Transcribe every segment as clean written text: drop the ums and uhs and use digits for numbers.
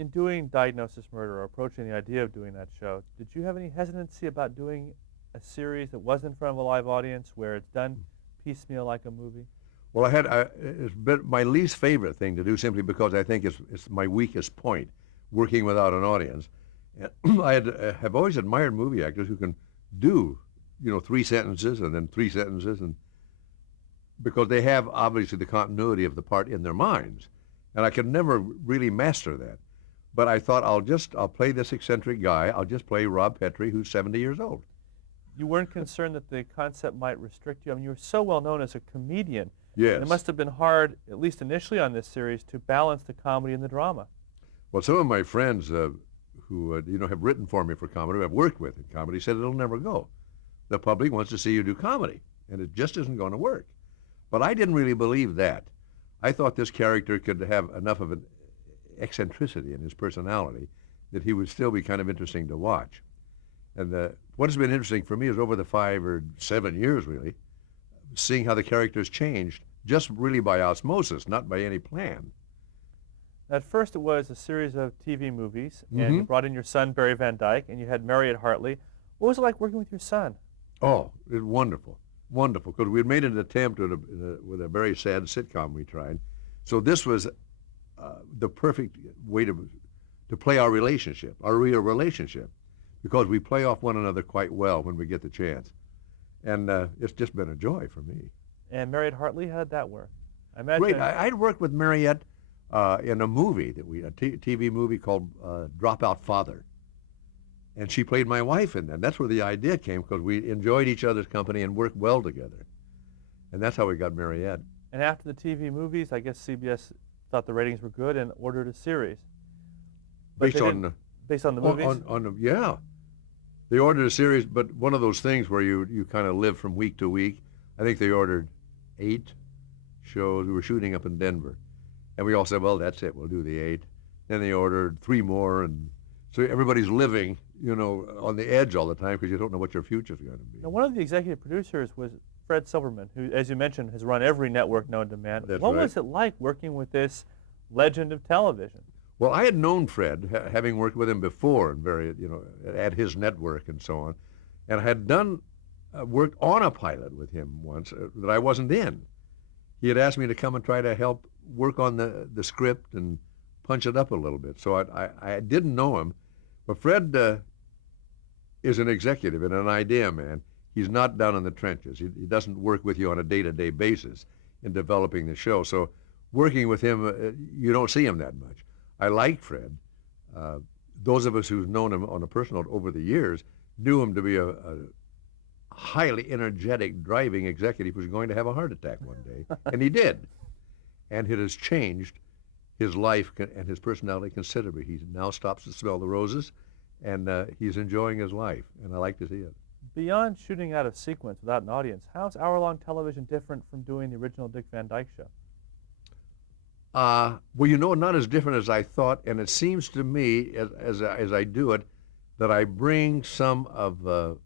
In doing Diagnosis Murder or approaching the idea of doing that show, did you have any hesitancy about doing a series that was in front of a live audience where it's done piecemeal like a movie? Well, it's been my least favorite thing to do simply because I think it's my weakest point, working without an audience. And have always admired movie actors who can do, 3 sentences and then 3 sentences, and because they have obviously the continuity of the part in their minds, and I could never really master that. But I thought I'll play this eccentric guy. I'll just play Rob Petrie, who's 70 years old. You weren't concerned that the concept might restrict you? I mean, you were so well known as a comedian. Yes. And it must have been hard, at least initially on this series, to balance the comedy and the drama. Well, some of my friends who have written for me for comedy, who I've worked with in comedy, said it'll never go. The public wants to see you do comedy, and it just isn't going to work. But I didn't really believe that. I thought this character could have enough of an eccentricity in his personality that he would still be kind of interesting to watch. And what has been interesting for me is over the 5 or 7 years, really, seeing how the characters changed just really by osmosis, not by any plan. At first, it was a series of TV movies, and you brought in your son, Barry Van Dyke, and you had Mariette Hartley. What was it like working with your son? Oh, it was wonderful. Wonderful, because we had made an attempt with a very sad sitcom we tried. So this was the perfect way to play our relationship, our real relationship, because we play off one another quite well when we get the chance. And it's just been a joy for me. And Mariette Hartley, how did that work? I imagine. Great. I'd worked with Mariette in a movie, a TV movie called Dropout Father. And she played my wife in that. That's where the idea came, because we enjoyed each other's company and worked well together. And that's how we got Mariette. And after the TV movies, I guess CBS thought the ratings were good and ordered a series. Based on the movies? Yeah. They ordered a series, but one of those things where you kind of live from week to week. I think they ordered 8 shows. We were shooting up in Denver. And we all said, well, that's it. We'll do the 8. Then they ordered 3 more. And so everybody's living, on the edge all the time because you don't know what your future's going to be. Now, one of the executive producers was Fred Silverman, who, as you mentioned, has run every network known to man. That's what right. was it like working with this legend of television? Well, I had known Fred, having worked with him before, and at his network and so on, and I had worked on a pilot with him once that I wasn't in. He had asked me to come and try to help work on the script and punch it up a little bit. So I didn't know him, but Fred is an executive and an idea man. He's not down in the trenches. He doesn't work with you on a day-to-day basis in developing the show. So working with him, you don't see him that much. I like Fred. Those of us who've known him on a personal note over the years knew him to be a highly energetic, driving executive who was going to have a heart attack one day, and he did. And it has changed his life and his personality considerably. He now stops to smell the roses, and he's enjoying his life, and I like to see it. Beyond shooting out of sequence without an audience, how's hour-long television different from doing the original Dick Van Dyke Show? Well, not as different as I thought, and it seems to me, as I do it, that I bring some of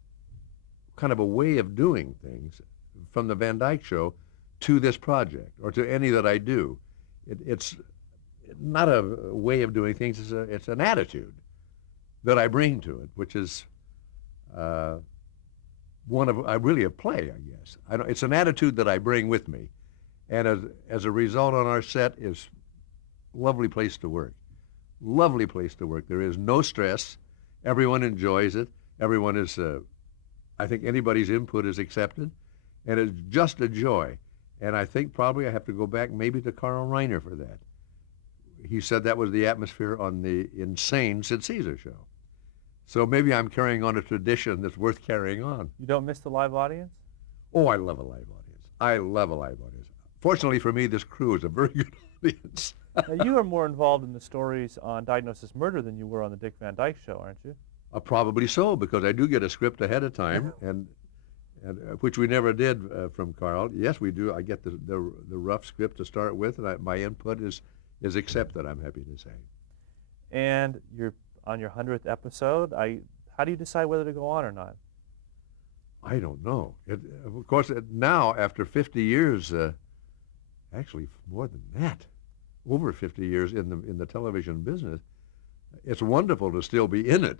kind of a way of doing things from the Van Dyke Show to this project, or to any that I do. It's not a way of doing things, it's an attitude that I bring to it, which is really a play, I guess. It's an attitude that I bring with me. And as a result on our set is lovely place to work. Lovely place to work. There is no stress. Everyone enjoys it. Everyone is, I think anybody's input is accepted. And it's just a joy. And I think probably I have to go back maybe to Carl Reiner for that. He said that was the atmosphere on the insane Sid Caesar show. So maybe I'm carrying on a tradition that's worth carrying on. You don't miss the live audience? Oh, I love a live audience. I love a live audience. Fortunately for me, this crew is a very good audience. Now, you are more involved in the stories on Diagnosis Murder than you were on the Dick Van Dyke Show, aren't you? Probably so, because I do get a script ahead of time, and which we never did from Carl. Yes, we do. I get the rough script to start with, and my input is accepted, I'm happy to say. And you're on your 100th episode. How do you decide whether to go on or not? I don't know. Of course, now, after 50 years, actually more than that, over 50 years in the television business, It's wonderful to still be in it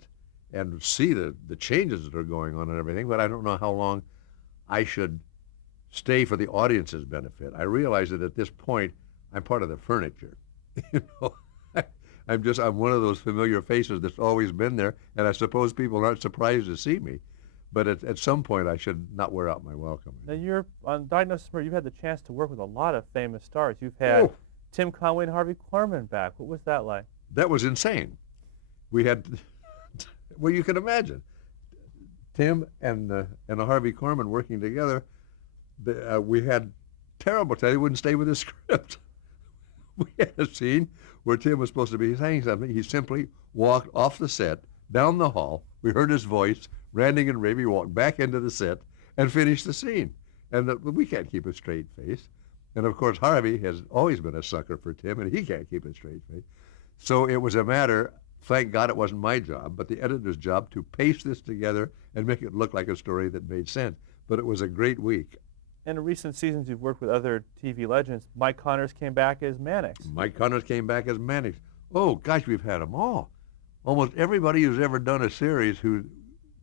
and see the changes that are going on and everything, but I don't know how long I should stay for the audience's benefit. I realize that at this point, I'm part of the furniture. You know, I'm one of those familiar faces that's always been there, and I suppose people aren't surprised to see me. But at some point, I should not wear out my welcome. Now, you're on Diagnosis Murder. You've had the chance to work with a lot of famous stars. You've had Oh, Tim Conway and Harvey Korman back. What was that like? that was insane. We had, well, you can imagine, Tim and Harvey Korman working together. We had terrible time. They wouldn't stay with the script. We had a scene where Tim was supposed to be saying something. He simply walked off the set, down the hall. We heard his voice, ranting and raving, walked back into the set, and finished the scene. And we can't keep a straight face. And of course, Harvey has always been a sucker for Tim, and he can't keep a straight face. So it was a matter, thank God it wasn't my job, but the editor's job to paste this together and make it look like a story that made sense. But it was a great week. In recent seasons, you've worked with other TV legends. Mike Connors came back as Mannix. Mike Connors came back as Mannix. Oh, gosh, we've had them all. Almost everybody who's ever done a series who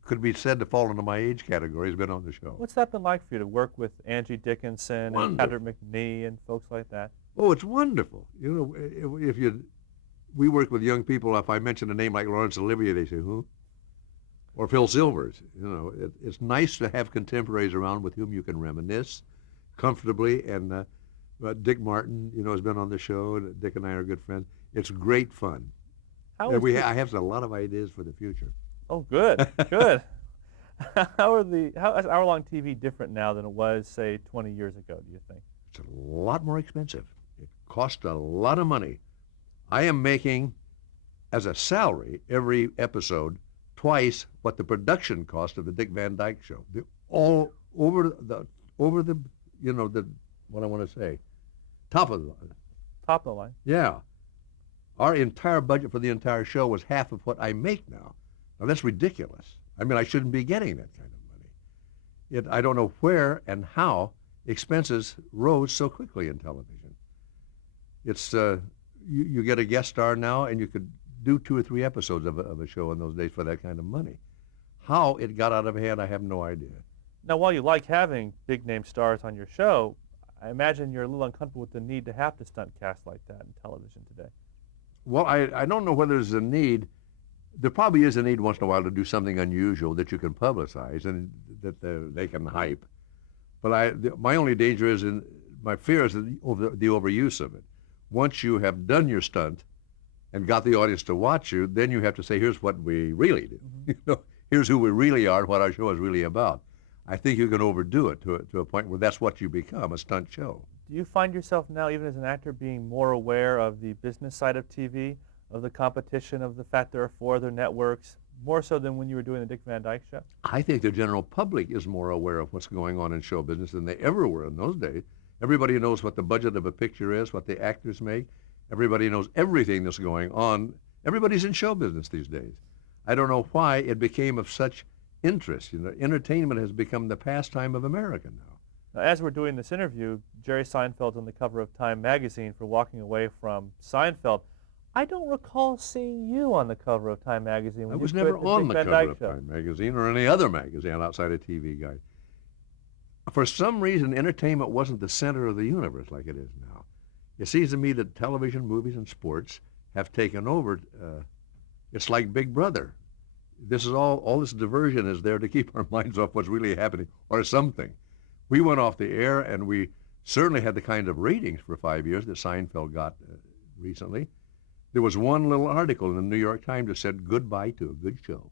could be said to fall into my age category has been on the show. What's that been like for you to work with Angie Dickinson and Patrick McNee and folks like that? Oh, it's wonderful. You know, we work with young people. If I mention a name like Laurence Olivier, they say, who? Or Phil Silvers. You know, it's nice to have contemporaries around with whom you can reminisce comfortably. And Dick Martin, you know, has been on the show. And Dick and I are good friends. It's great fun. And I have a lot of ideas for the future. Oh, good, good. How is hour-long TV different now than it was, say, 20 years ago, do you think? It's a lot more expensive. It costs a lot of money. I am making, as a salary, every episode twice what the production cost of the Dick Van Dyke Show. All over the you know, what I want to say, top of the line. Top of the line. Yeah. Our entire budget for the entire show was half of what I make now. Now that's ridiculous. I mean, I shouldn't be getting that kind of money. I don't know where and how expenses rose so quickly in television. It's you get a guest star now, and you could do 2 or 3 episodes of a show in those days for that kind of money. How it got out of hand, I have no idea. Now, while you like having big-name stars on your show, I imagine you're a little uncomfortable with the need to have to stunt cast like that in television today. Well, I don't know whether there's a need. There probably is a need once in a while to do something unusual that you can publicize and that they can hype. But my only danger is, my fear is the overuse of it. Once you have done your stunt and got the audience to watch you, then you have to say, here's what we really do. Mm-hmm. You know, here's who we really are, what our show is really about. I think you can overdo it to a point where that's what you become, a stunt show. Do you find yourself now, even as an actor, being more aware of the business side of TV, of the competition, of the fact there are 4 other networks, more so than when you were doing the Dick Van Dyke Show? I think the general public is more aware of what's going on in show business than they ever were in those days. Everybody knows what the budget of a picture is, what the actors make. Everybody knows everything that's going on. Everybody's in show business these days. I don't know why it became of such interest. You know, entertainment has become the pastime of America now. Now, as we're doing this interview, Jerry Seinfeld's on the cover of Time magazine for walking away from Seinfeld. I don't recall seeing you on the cover of Time magazine when I was you never quit the on Dick the Van cover Dyke of Show. Time magazine or any other magazine outside of TV Guide. For some reason, entertainment wasn't the center of the universe like it is now. It seems to me that television, movies, and sports have taken over. It's like Big Brother. This is all this diversion is there to keep our minds off what's really happening, or something. We went off the air, and we certainly had the kind of ratings for 5 years that Seinfeld got recently. There was one little article in the New York Times that said goodbye to a good show.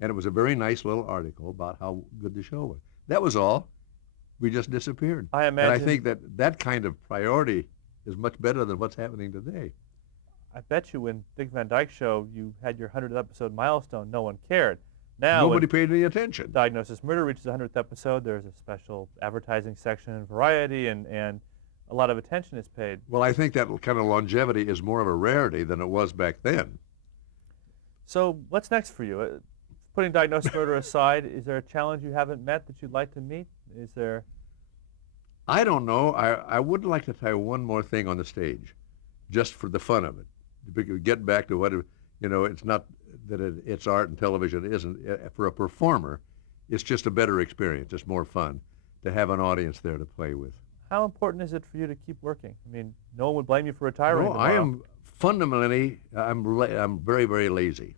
And it was a very nice little article about how good the show was. That was all. We just disappeared. I imagine. And I think that kind of priority is much better than what's happening today. I bet you when Dick Van Dyke Show, you had your 100th episode milestone, no one cared. Now, Nobody paid any attention. Diagnosis Murder reaches the 100th episode, there's a special advertising section in Variety, and a lot of attention is paid. Well, I think that kind of longevity is more of a rarity than it was back then. So what's next for you? Putting Diagnosis Murder aside, is there a challenge you haven't met that you'd like to meet? Is there? I don't know. I would like to try one more thing on the stage, just for the fun of it. To get back to what, You know, it's not that it's art and television isn't. For a performer, it's just a better experience. It's more fun to have an audience there to play with. How important is it for you to keep working? I mean, no one would blame you for retiring No, I tomorrow. am fundamentally, I'm very, very lazy.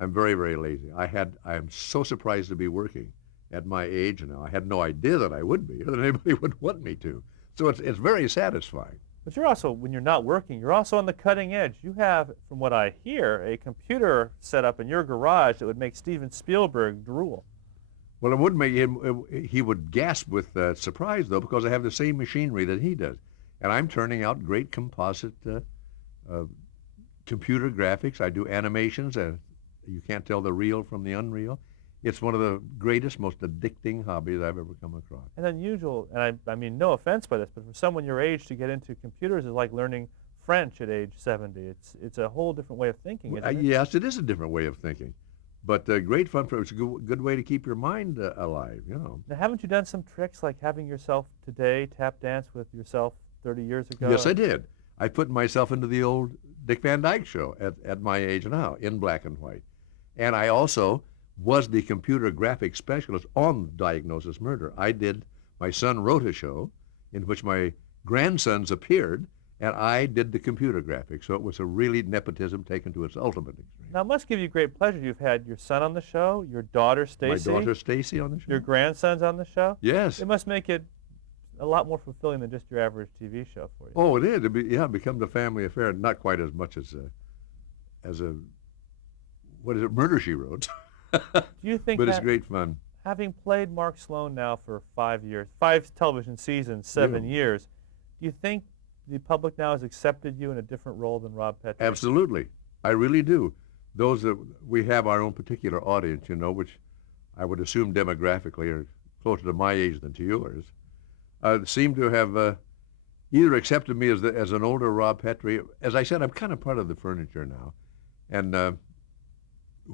I'm very, very lazy. I am so surprised to be working at my age now. I had no idea that I would be or that anybody would want me to. So it's very satisfying. But you're also, when you're not working, you're also on the cutting edge. You have, from what I hear, a computer set up in your garage that would make Steven Spielberg drool. Well, it would make him, he would gasp with surprise, though, because I have the same machinery that he does. And I'm turning out great composite uh, computer graphics. I do animations. You can't tell the real from the unreal. It's one of the greatest, most addicting hobbies I've ever come across. And unusual, and I mean no offense by this, but for someone your age to get into computers is like learning French at age 70. It's a whole different way of thinking, isn't it? Yes, it is a different way of thinking. But great fun for it's a good way to keep your mind alive, you know. Now, haven't you done some tricks like having yourself today tap dance with yourself 30 years ago? Yes, I did. I put myself into the old Dick Van Dyke Show at my age now in black and white. And I also was the computer graphics specialist on Diagnosis Murder. My son wrote a show in which my grandsons appeared, and I did the computer graphics. So it was a really nepotism taken to its ultimate extreme. Now, it must give you great pleasure. You've had your son on the show, your daughter Stacy, My daughter Stacy on the show. your grandsons on the show. Yes. It must make it a lot more fulfilling than just your average TV show for you. Oh, it is. It becomes a family affair. Not quite as much as a what is it, Murder She Wrote. Do you think But it's great fun. having played Mark Sloan now for 5 years, 5 television seasons, 7 years, do you think the public now has accepted you in a different role than Rob Petrie? Absolutely. I really do. Those that we have our own particular audience, you know, which I would assume demographically are closer to my age than to yours, seem to have either accepted me as an older Rob Petrie. As I said, I'm kind of part of the furniture now. And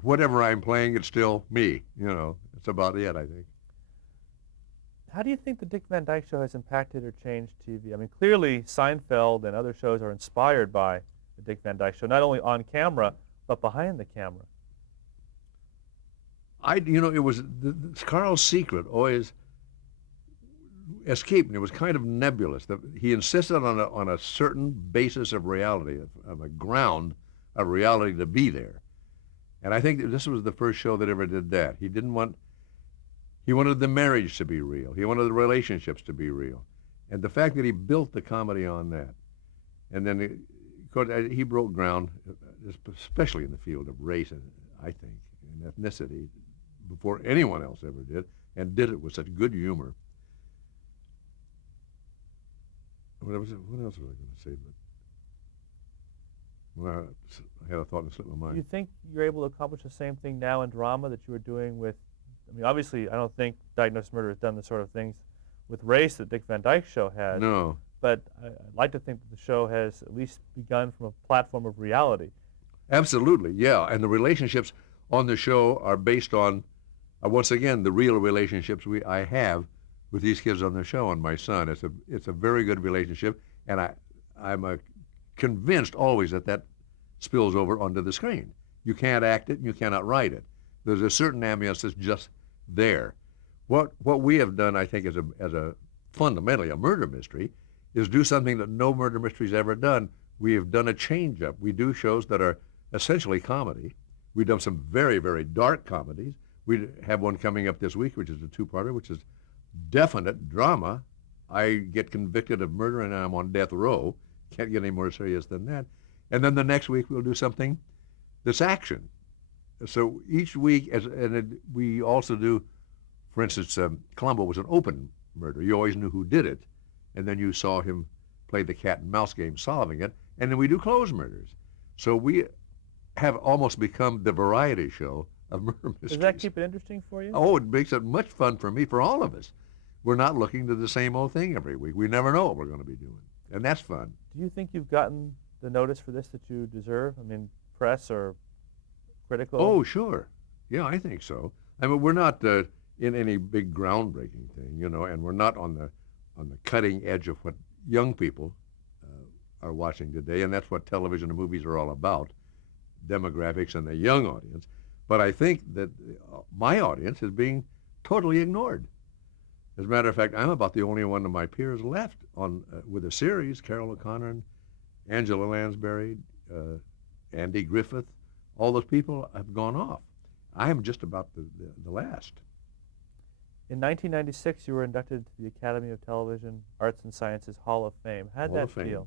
whatever I'm playing, it's still me, you know. That's about it, I think. How do you think the Dick Van Dyke Show has impacted or changed TV? I mean, clearly Seinfeld and other shows are inspired by the Dick Van Dyke Show, not only on camera, but behind the camera. It was Carl's secret always escaped me. It was kind of nebulous. He insisted on a certain basis of reality, of a ground of reality to be there. And I think that this was the first show that ever did that. He wanted the marriage to be real. He wanted the relationships to be real. And the fact that he built the comedy on that, and then, of course, he broke ground, especially in the field of race, I think, and ethnicity, before anyone else ever did, and did it with such good humor. What else was I going to say? Well, I had a thought and it slipped my mind. Do you think you're able to accomplish the same thing now in drama that you were doing with, I mean, obviously, I don't think Diagnosis Murder has done the sort of things with race that Dick Van Dyke Show has. No. But I'd like to think that the show has at least begun from a platform of reality. Absolutely, yeah. And the relationships on the show are based on, once again, the real relationships I have with these kids on the show and my son. It's a very good relationship, and I'm convinced always that spills over onto the screen. You can't act it, and you cannot write it. There's a certain ambience that's just there. What we have done, I think, as a fundamentally a murder mystery, is do something that no murder mystery's ever done. We have done a change-up. We do shows that are essentially comedy. We've done some very, very dark comedies. We have one coming up this week, which is a two-parter, which is definite drama. I get convicted of murder and I'm on death row. Can't get any more serious than that. And then the next week we'll do something that's action. So each week, we also do, for instance, Columbo was an open murder. You always knew who did it, and then you saw him play the cat and mouse game solving it, and then we do closed murders. So we have almost become the variety show of murder mysteries. Does that keep it interesting for you? Oh, it makes it much fun for me, for all of us. We're not looking to the same old thing every week. We never know what we're going to be doing, and that's fun. Do you think you've gotten the notice for this that you deserve? I mean, press or critical? Oh, sure. Yeah, I think so. I mean, we're not in any big groundbreaking thing, you know, and we're not on the cutting edge of what young people are watching today, and that's what television and movies are all about. demographics and the young audience, but I think that my audience is being totally ignored. As a matter of fact, I'm about the only one of my peers left on with a series. Carol O'Connor, Angela Lansbury, Andy Griffith, all those people have gone off. I am just about the last. In 1996, you were inducted to the Academy of Television Arts and Sciences Hall of Fame. How did that feel?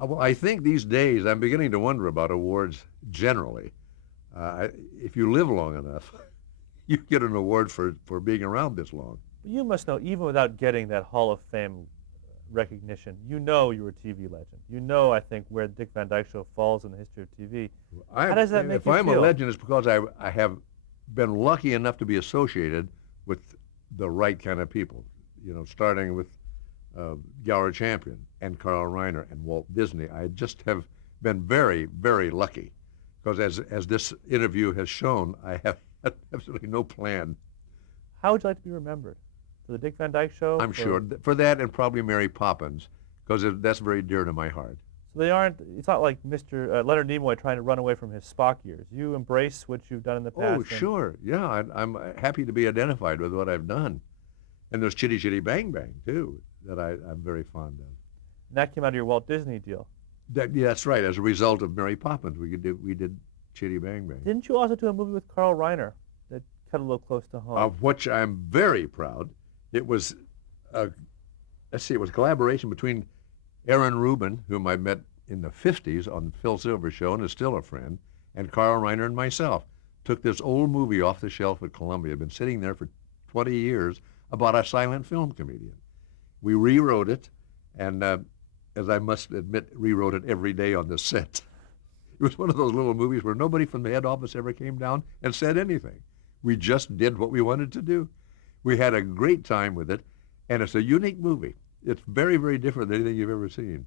Well, I think these days I'm beginning to wonder about awards generally. If you live long enough, you get an award for being around this long. You must know, even without getting that Hall of Fame recognition, you know you're a TV legend. You know, I think, where the Dick Van Dyke Show falls in the history of TV. How does that make you feel? If I'm a legend, it's because I have been lucky enough to be associated with the right kind of people. You know, starting with Gower Champion and Carl Reiner and Walt Disney. I just have been very, very lucky because as this interview has shown, I have absolutely no plan. How would you like to be remembered? For the Dick Van Dyke Show? I'm sure. For that and probably Mary Poppins, because that's very dear to my heart. So they aren't, it's not like Mr. Leonard Nimoy trying to run away from his Spock years. You embrace what you've done in the past. Oh, sure. Yeah, I'm happy to be identified with what I've done. And there's Chitty Chitty Bang Bang, too, that I'm very fond of. And that came out of your Walt Disney deal. Yeah, that's right. As a result of Mary Poppins, we did Chitty Bang Bang. Didn't you also do a movie with Carl Reiner that cut a little close to home? Of which I'm very proud. It was, it was a collaboration between Aaron Rubin, whom I met in the 50s on the Phil Silver Show and is still a friend, and Carl Reiner and myself. Took this old movie off the shelf at Columbia. It had been sitting there for 20 years about a silent film comedian. We rewrote it, and as I must admit, rewrote it every day on the set. It was one of those little movies where nobody from the head office ever came down and said anything. We just did what we wanted to do. We had a great time with it, and it's a unique movie. It's very, very different than anything you've ever seen.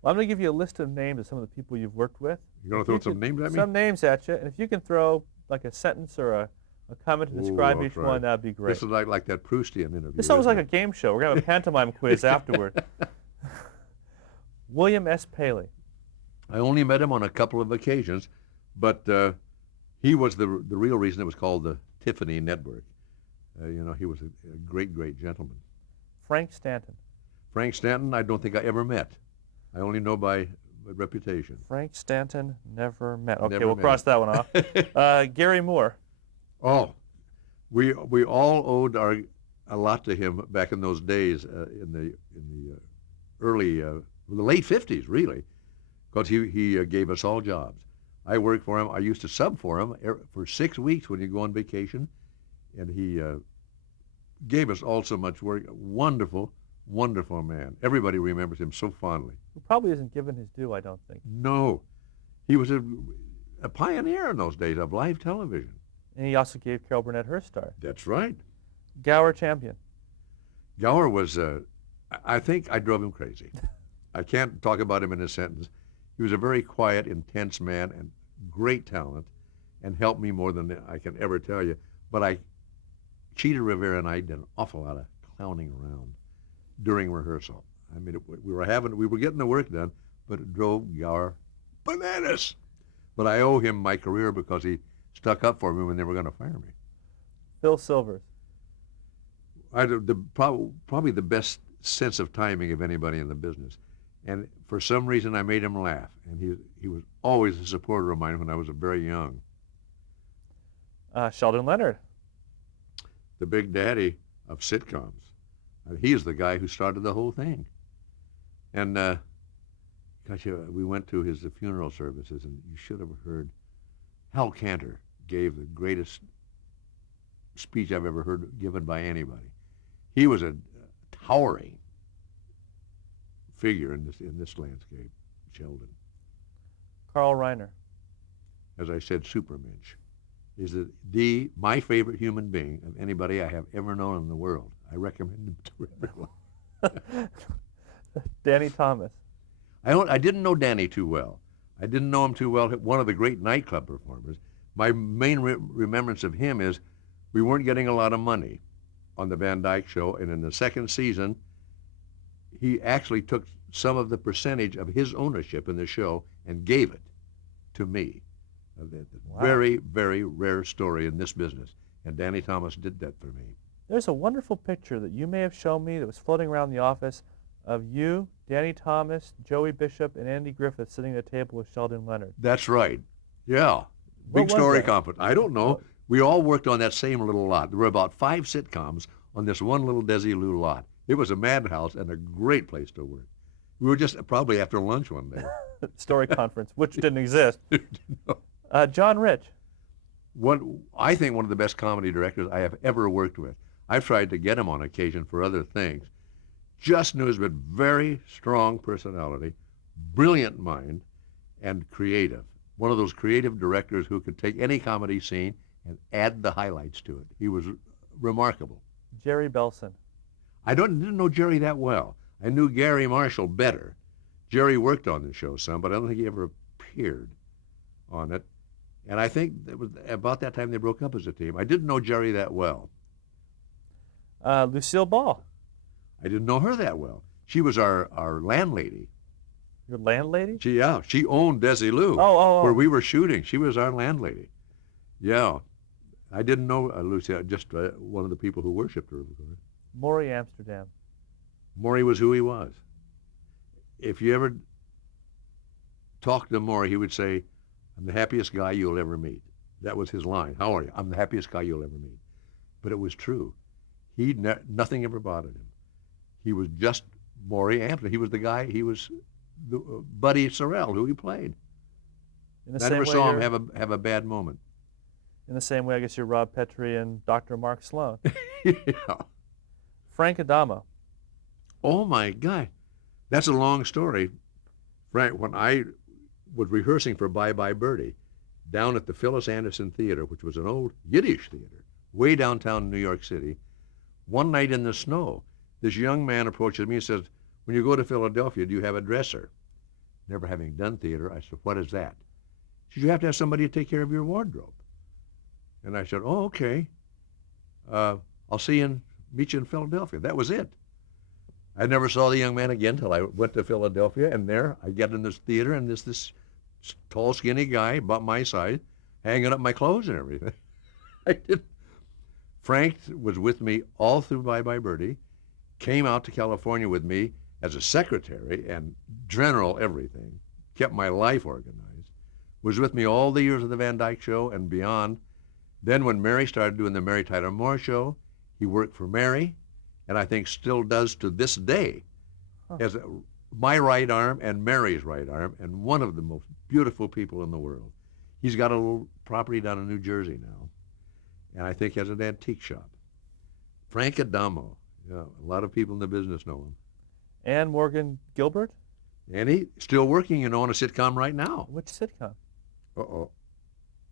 Well, I'm going to give you a list of names of some of the people you've worked with. You're going to throw some names at me? Some names at you, and if you can throw like a sentence or a comment to describe each one, that'd be great. This is like that Proustian interview. This sounds like a game show. We're going to have a pantomime quiz afterward. William S. Paley. I only met him on a couple of occasions, but he was the real reason it was called the Tiffany Network. He was a great, great gentleman. Frank Stanton. Frank Stanton, I don't think I ever met. I only know by reputation. Frank Stanton, never met. Okay, Never we'll met. cross that one off. Gary Moore. Oh, we all owed a lot to him back in those days in the early, the late 50s, really, because he gave us all jobs. I worked for him. I used to sub for him for 6 weeks when you go on vacation, and he gave us all so much work. Wonderful, wonderful man. Everybody remembers him so fondly. Who probably isn't given his due, I don't think. No, he was a pioneer in those days of live television. And he also gave Carol Burnett her start. That's right. Gower Champion. Gower was, I think I drove him crazy. I can't talk about him in a sentence. He was a very quiet, intense man and great talent and helped me more than I can ever tell you. But Cheetah Rivera and I did an awful lot of clowning around during rehearsal. I mean, we were getting the work done, but it drove Gower bananas. But I owe him my career because he stuck up for me when they were going to fire me. Phil Silvers. Probably the best sense of timing of anybody in the business. And for some reason, I made him laugh. And he was always a supporter of mine when I was very young. Sheldon Leonard. The big daddy of sitcoms. He is the guy who started the whole thing. And we went to his funeral services, and you should have heard Hal Cantor gave the greatest speech I've ever heard given by anybody. He was a towering figure in this landscape, Sheldon. Carl Reiner. As I said, Supermensch is my favorite human being of anybody I have ever known in the world. I recommend him to everyone. Danny Thomas. I didn't know Danny too well. I didn't know him too well. One of the great nightclub performers. My main remembrance of him is we weren't getting a lot of money on the Van Dyke Show, and in the second season, he actually took some of the percentage of his ownership in the show and gave it to me. Wow. Very, very rare story in this business. And Danny Thomas did that for me. There's a wonderful picture that you may have shown me that was floating around the office of you, Danny Thomas, Joey Bishop, and Andy Griffith sitting at a table with Sheldon Leonard. That's right. Yeah. What Big was story that? conference. I don't know. We all worked on that same little lot. There were about 5 sitcoms on this one little Desilu lot. It was a madhouse and a great place to work. We were just probably after lunch one day. Story conference, which didn't exist. No. John Rich. I think one of the best comedy directors I have ever worked with. I've tried to get him on occasion for other things. Just news, but very strong personality, brilliant mind, and creative. One of those creative directors who could take any comedy scene and add the highlights to it. He was remarkable. Jerry Belson. I didn't know Jerry that well. I knew Gary Marshall better. Jerry worked on the show some, but I don't think he ever appeared on it. And I think it was about that time they broke up as a team. I didn't know Jerry that well. Lucille Ball. I didn't know her that well. She was our landlady. Your landlady? She owned Desilu, Oh. where we were shooting. She was our landlady. Yeah. I didn't know Lucille, just one of the people who worshipped her. Maury Amsterdam. Maury was who he was. If you ever talked to Maury, he would say, "I'm the happiest guy you'll ever meet." That was his line. How are you? I'm the happiest guy you'll ever meet. But it was true. Nothing ever bothered him. He was just Maury Amsterdam. He was the guy. He was Buddy Sorrell, who he played. I never saw him have a bad moment. In the same way, I guess you're Rob Petrie and Dr. Mark Sloan. Yeah. Frank Adamo. Oh my God, that's a long story. Frank, when I was rehearsing for Bye Bye Birdie down at the Phyllis Anderson Theater, which was an old Yiddish theater, way downtown New York City, one night in the snow, this young man approaches me and says, "When you go to Philadelphia, do you have a dresser?" Never having done theater, I said, "What is that?" She said, "You have to have somebody to take care of your wardrobe." And I said, "Oh, okay. I'll meet you in Philadelphia." That was it. I never saw the young man again till I went to Philadelphia, and there I get in this theater, and there's this tall, skinny guy about my size hanging up my clothes and everything. Frank was with me all through Bye Bye Birdie, came out to California with me as a secretary and general everything, kept my life organized, was with me all the years of the Van Dyke Show and beyond. Then when Mary started doing the Mary Tyler Moore Show, he worked for Mary, and I think still does to this day, as my right arm and Mary's right arm, and one of the most beautiful people in the world. He's got a little property down in New Jersey now, and I think has an antique shop. Frank Adamo, yeah, a lot of people in the business know him. Ann Morgan Gilbert. And he's still working, on a sitcom right now. Which sitcom? Uh-oh.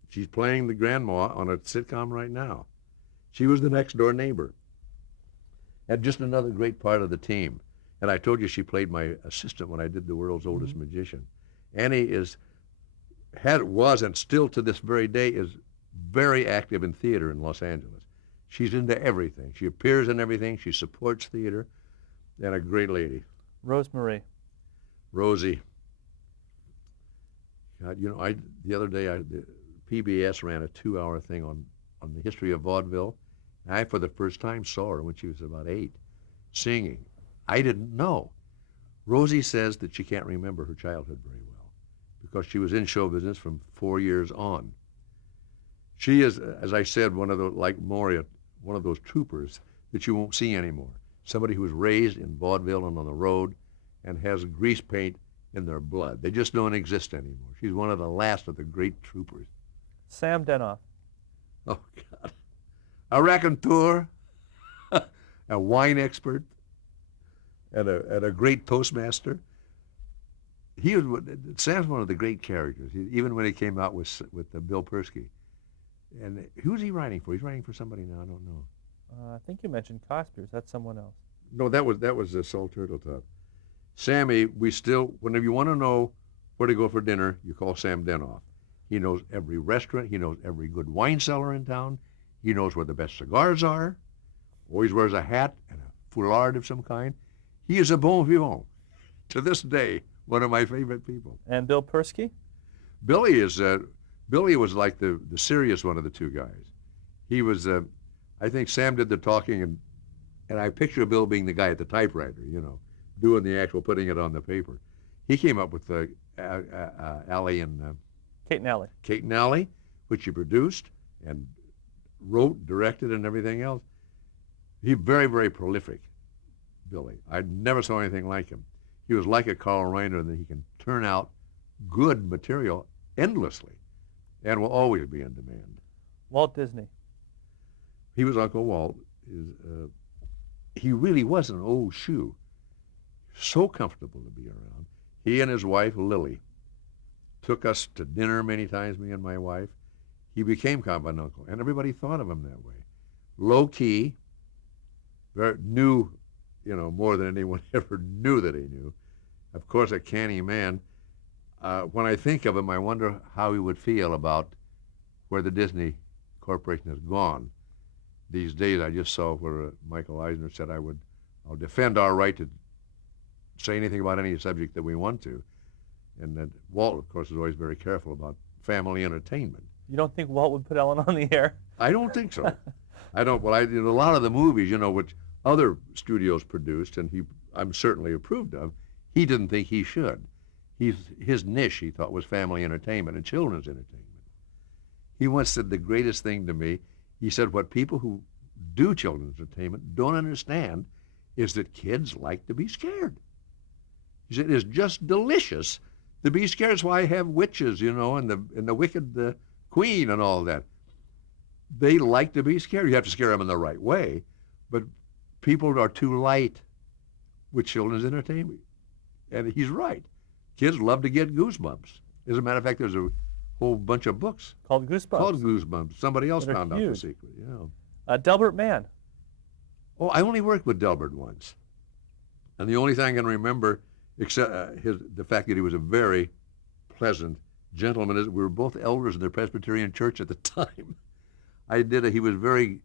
She's playing the grandma on a sitcom right now. She was the next door neighbor. And just another great part of the team. And I told you she played my assistant when I did The World's Oldest Magician. Annie was and still to this very day is very active in theater in Los Angeles. She's into everything. She appears in everything. She supports theater. And a great lady. Rosemary. Rosie. God, the other day, the PBS ran a 2-hour thing on the history of vaudeville. And I, for the first time, saw her when she was about 8, singing. I didn't know. Rosie says that she can't remember her childhood very well because she was in show business from 4 years on. She is, as I said, like Moria, one of those troopers that you won't see anymore. Somebody who was raised in vaudeville and on the road and has grease paint in their blood. They just don't exist anymore. She's one of the last of the great troopers. Sam Denoff. Oh, God. A raconteur, a wine expert, and a great Toastmaster. Sam's one of the great characters, even when he came out with Bill Persky. And who's he writing for? He's writing for somebody now, I don't know. I think you mentioned Cosper's. That's someone else. No, that was Saul Turtletop. Sammy, whenever you want to know where to go for dinner, you call Sam Denoff. He knows every restaurant. He knows every good wine cellar in town. He knows where the best cigars are. Always wears a hat and a foulard of some kind. He is a bon vivant. To this day, one of my favorite people. And Bill Persky? Billy was like the serious one of the two guys. He was, I think Sam did the talking, and I picture Bill being the guy at the typewriter, doing the actual putting it on the paper. He came up with Allie and Kate and Allie. Kate and Allie, which he produced and wrote, directed, and everything else. He very, very prolific, Billy. I never saw anything like him. He was like a Carl Reiner in that he can turn out good material endlessly and will always be in demand. Walt Disney. He was Uncle Walt. He really was an old shoe. So comfortable to be around. He and his wife, Lily, took us to dinner many times, me and my wife. He became kind of an uncle, and everybody thought of him that way. Low key, knew, more than anyone ever knew that he knew. Of course, a canny man. When I think of him, I wonder how he would feel about where the Disney Corporation has gone. These days, I just saw where Michael Eisner said, I'll defend our right to say anything about any subject that we want to. And that Walt, of course, is always very careful about family entertainment. You don't think Walt would put Ellen on the air? I don't think so. I don't. Well, a lot of the movies, which other studios produced, and I'm certainly approved of, he didn't think he should. His niche, he thought, was family entertainment and children's entertainment. He once said the greatest thing to me. He said, what people who do children's entertainment don't understand is that kids like to be scared. He said, it's just delicious to be scared. That's why I have witches, and the wicked queen and all that. They like to be scared. You have to scare them in the right way, but people are too light with children's entertainment. And he's right. Kids love to get goosebumps. As a matter of fact, there's a whole bunch of books Called Goosebumps. Somebody else That are found out the huge. secret. Delbert Mann. Oh, I only worked with Delbert once. And the only thing I can remember, except the fact that he was a very pleasant gentleman, is we were both elders in the Presbyterian church at the time. He was very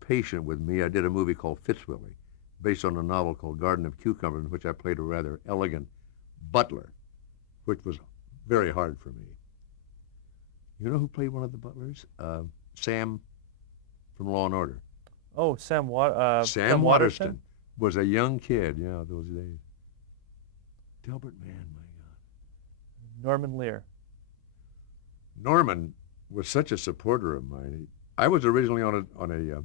patient with me. I did a movie called Fitzwillie, based on a novel called Garden of Cucumbers, in which I played a rather elegant butler, which was very hard for me. You know who played one of the butlers? Sam from Law and Order. Oh, Sam Waterston. Waterston was a young kid, those days. Delbert Mann, my God. Norman Lear. Norman was such a supporter of mine. I was originally on a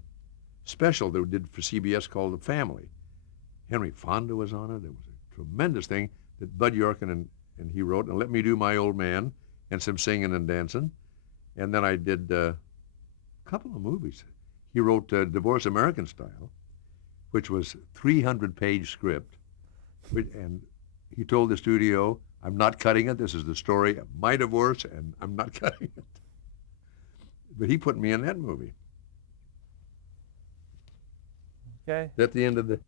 special that we did for CBS called The Family. Henry Fonda was on it. It was a tremendous thing that Bud Yorkin and he wrote, and Let Me Do My Old Man, and some singing and dancing. And then I did a couple of movies. He wrote Divorce American Style, which was 300-page script. And he told the studio, I'm not cutting it. This is the story of my divorce, and I'm not cutting it. But he put me in that movie. Okay. Is that the end of the...